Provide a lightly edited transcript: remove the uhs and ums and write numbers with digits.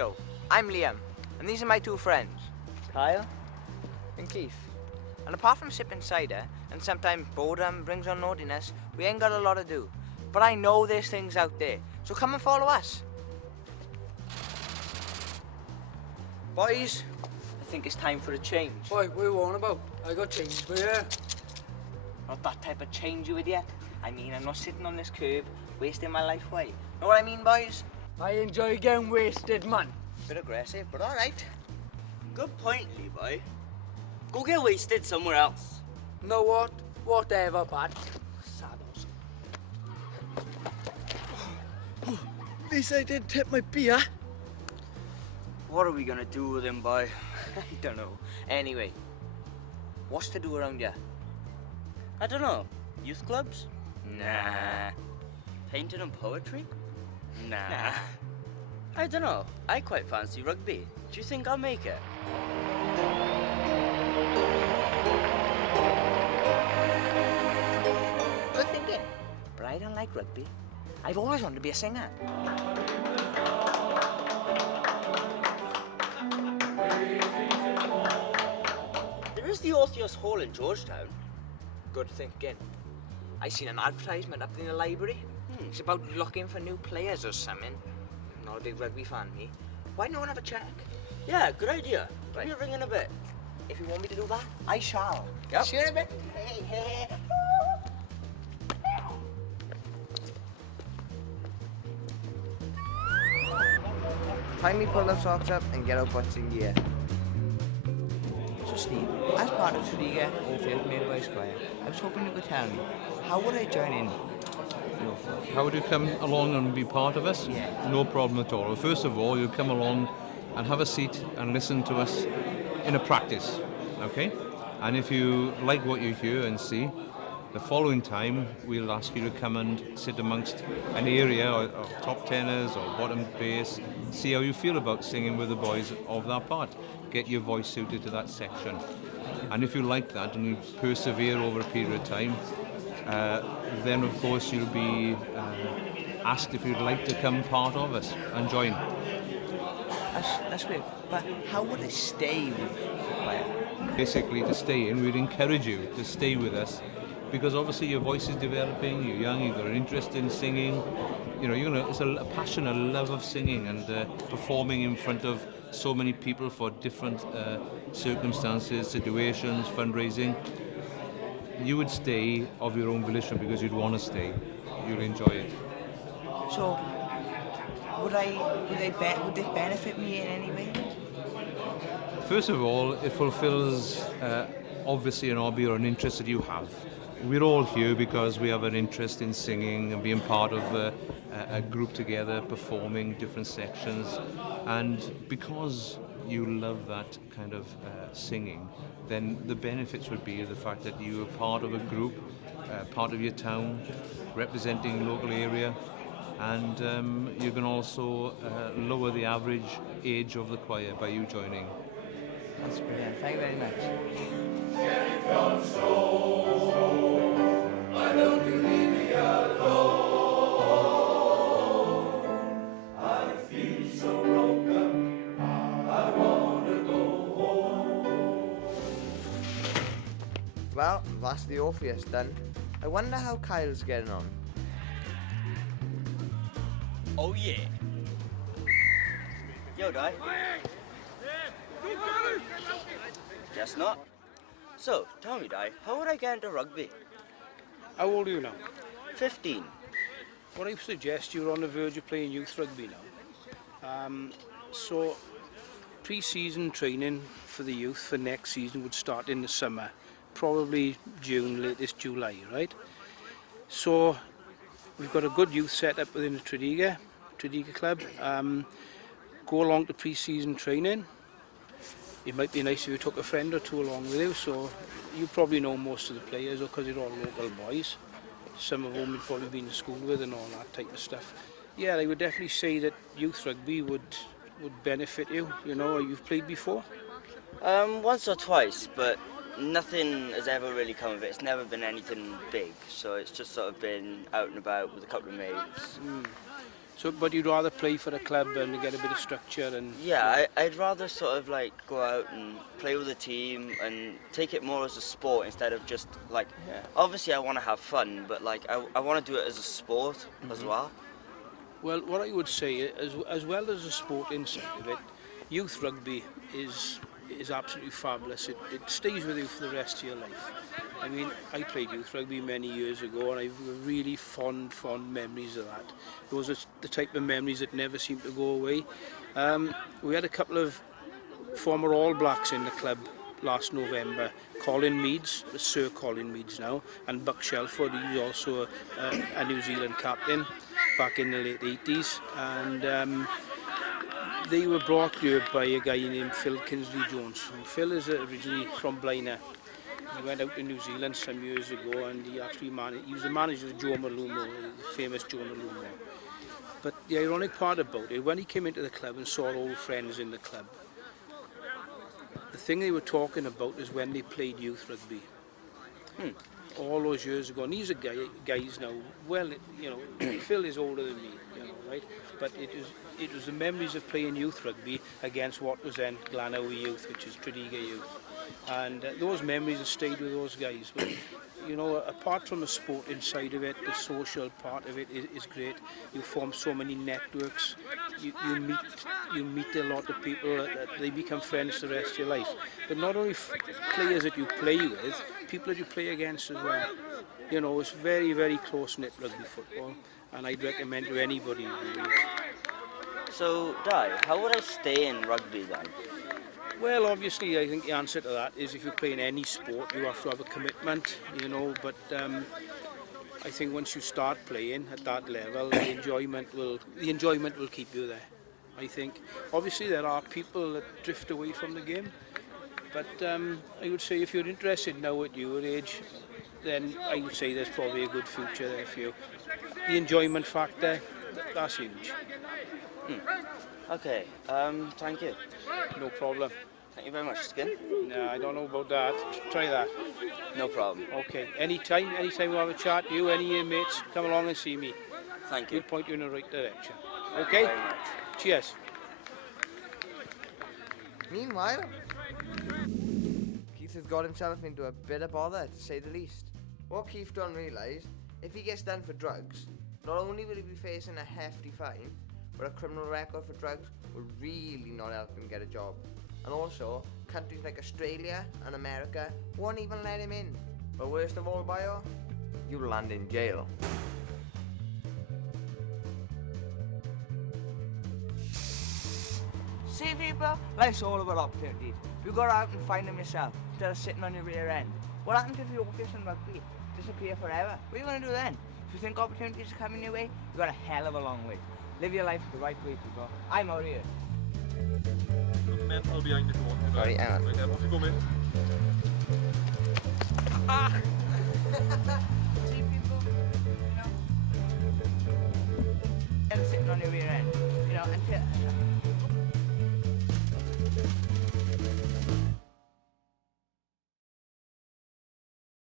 Yo, I'm Liam, and these are my two friends, Kyle? and Keith. And apart from sipping cider, and sometimes boredom brings on naughtiness, we ain't got a lot to do. But I know there's things out there, so come and follow us. Boys, I think it's time for a change. Boy, what are you on about? I got changed for you. Not that type of change, you idiot. I mean, I'm not sitting on this curb, wasting my life away. Know what I mean, boys? I enjoy getting wasted, man. Bit aggressive, but alright. Good point, Levi. Go get wasted somewhere else. Know what? Whatever, bud. Saddles. At least I did tip my beer. What are we gonna do with him, boy? I don't know. Anyway, what's to do around here? I don't know. Youth clubs? Nah. Painting and poetry? Nah. I don't know. I quite fancy rugby. Do you think I'll make it? Good thinking. But I don't like rugby. I've always wanted to be a singer. There is the Orpheus Hall in Georgetown. Good thinking. I seen an advertisement up in the library. It's about looking for new players or something. Not a big rugby fan, me. Why no one have a check? Yeah, good idea. Give me a ring in a bit. If you want me to do that, I shall. Yep. See you in a bit. Hey, hey. Finally pull the socks up and get our butts in gear. So Steve, as part of Tredegar Oldfield made by Squire, I was hoping you could tell me, how would I join in? How would you come along and be part of us? Yeah. No problem at all. Well, first of all, you come along and have a seat and listen to us in a practice, okay? And if you like what you hear and see, the following time we'll ask you to come and sit amongst an area or top tenors or bottom bass, see how you feel about singing with the boys of that part. Get your voice suited to that section. And if you like that and you persevere over a period of time, then of course you'll be asked if you'd like to come part of us and join. That's great. But how would I stay with the choir? Basically, to stay in, we'd encourage you to stay with us because obviously your voice is developing, you're young, you've got an interest in singing, it's a passion, a love of singing and performing in front of so many people for different circumstances, situations, fundraising. You would stay of your own volition because you'd want to stay. You'll enjoy it. So, would this benefit me in any way? First of all, it fulfills obviously an hobby or an interest that you have. We're all here because we have an interest in singing and being part of a group together, performing different sections. And because you love that kind of singing, then the benefits would be the fact that you are part of a group, part of your town, representing local area, and you can also lower the average age of the choir by you joining. That's brilliant. Thank you very much. Well, that's the Orpheus done. I wonder how Kyle's getting on. Oh yeah. Yo, Di. Guess not. So, tell me, Di, how would I get into rugby? How old are you now? 15. What I suggest, you're on the verge of playing youth rugby now. So, pre-season training for the youth for next season would start in the summer. Probably June, latest July, right? So we've got a good youth set up within the Tredegar Club. Go along to pre-season training. It might be nice if you took a friend or two along with you, so you probably know most of the players because they're all local boys. Some of whom you've probably been to school with and all that type of stuff. Yeah, I would definitely say that youth rugby would benefit you, you've played before? Once or twice, but nothing has ever really come of it. It's never been anything big, so it's just sort of been out and about with a couple of mates. So, but you'd rather play for a club and get a bit of structure and... Yeah, I'd rather sort of like go out and play with a team and take it more as a sport instead of just like, Yeah. obviously I want to have fun, but like I want to do it as a sport as well. Well, what I would say, as well as a sport inside of it, youth rugby is absolutely fabulous. It stays with you for the rest of your life. I mean, I played youth rugby many years ago, and I've really fond memories of that. Those are the type of memories that never seem to go away. We had a couple of former All Blacks in the club last November. Colin Meads, Sir Colin Meads now, and Buck Shelford, he's also a New Zealand captain back in the late 80s. And they were brought here by a guy named Phil Kinsley Jones. And Phil is originally from Blaenau. He went out to New Zealand some years ago, and he was the manager of Joe Malumo, the famous Joe Malumo. But the ironic part about it, when he came into the club and saw old friends in the club, the thing they were talking about is when they played youth rugby. All those years ago, and these are guys now, well, you know, Phil is older than me, you know, right? But it was the memories of playing youth rugby against what was then Glanawy Youth, which is Tredegar Youth. And those memories have stayed with those guys. But, you know, apart from the sport inside of it, the social part of it is great. You form so many networks. You meet a lot of people that they become friends the rest of your life. But not only players that you play with, people that you play against as well. You know, it's very, very close-knit rugby football, and I'd recommend to anybody. Really. So, Di, how would I stay in rugby then? Well, obviously, I think the answer to that is if you're playing any sport, you have to have a commitment, you know, but I think once you start playing at that level, the enjoyment will keep you there, I think. Obviously, there are people that drift away from the game, but I would say if you're interested now at your age, then I would say there's probably a good future there for you. The enjoyment factor, that's huge. Okay, thank you. No problem. Thank you very much, Skin. No, I don't know about that. Try that. No problem. Okay. Anytime we'll have a chat, you, any of your mates, come along and see me. Thank you. We'll point you in the right direction. Thank Okay? you very much. Cheers. Meanwhile, Keith has got himself into a bit of bother, to say the least. What Keith don't realise, if he gets done for drugs, not only will he be facing a hefty fine, but a criminal record for drugs will really not help him get a job. And also, countries like Australia and America won't even let him in. But worst of all, Bio, you'll land in jail. See, people, life's all about opportunities. You go out and find them yourself instead of sitting on your rear end. What happens if your focus on rugby disappear forever? What are you going to do then? If you think opportunities are coming your way, you've got a hell of a long way. Live your life the right way, people. I'm out here. Men are behind the door. Sorry, hang on. Right there, off you go, mate. See, people, you know, instead of sitting on your rear end, you know, until